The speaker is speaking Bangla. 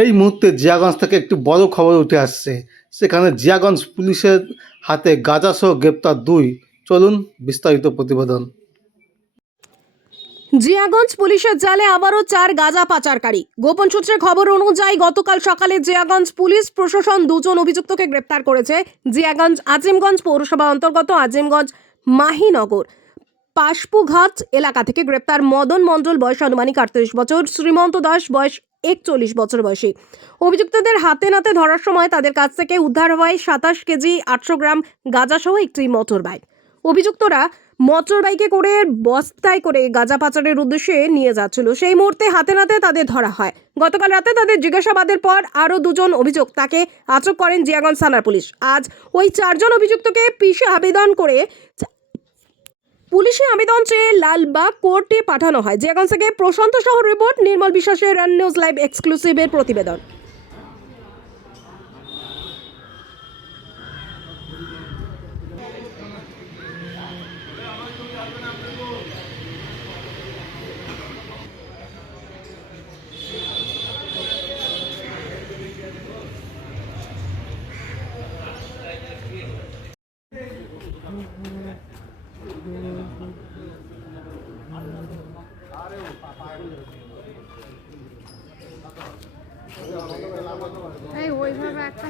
এই মুহূর্তে জিয়াগঞ্জ থেকে একটি বড় খবর উঠে আসছে। সেখানে জিয়াগঞ্জ পুলিশের হাতে গাঁজাসহ গ্রেপ্তার 2। চলুন বিস্তারিত প্রতিবেদন। জিয়াগঞ্জ পুলিশের জালে আবারও 4 গাঁজা পাচারকারী। গোপন সূত্রে খবর অনুযায়ী গতকাল সকালে জিয়াগঞ্জ পুলিশ প্রশাসন 2 জন অভিযুক্তকে গ্রেপ্তার করেছে। জিয়াগঞ্জ আজিমগঞ্জ পৌরসভা অন্তর্গত আজিমগঞ্জ মাহিনগর পাশপুঘাট এলাকা থেকে গ্রেপ্তার মদন মণ্ডল, বয়স আনুমানিক 38 বছর, শ্রীমন্ত দাস, বয়স 41 বছর বয়সী। অভিযুক্তদের হাতে নাতে ধরার সময় তাদের কাছ থেকে উদ্ধার হয় 27 কেজি 800 গ্রাম গাঁজাসহ একটি মোটর বাইক। অভিযুক্তরা মোটর বাইকে করে বস্তায় করে গাঁজা পাচারের উদ্দেশ্যে নিয়ে যাচ্ছিল। সেই মুহূর্তে হাতে নাতে তাদের ধরা হয়। গতকাল রাতে তাদের জিজ্ঞাসাবাদের পর আরও 2 জন অভিযুক্তকে আটক করেন জিয়াগঞ্জ থানার পুলিশ। আজ ওই 4 জন অভিযুক্তকে পুলিশে আবেদন চেয়ে লালবাগ কোর্টে পাঠানো হয়। জিয়াগঞ্জ থেকে প্রশান্ত শহর রিপোর্ট, নির্মল বিশ্বাসের রান নিউজ লাইভ এক্সক্লুসিভের প্রতিবেদন। এই ওইভাবে একটা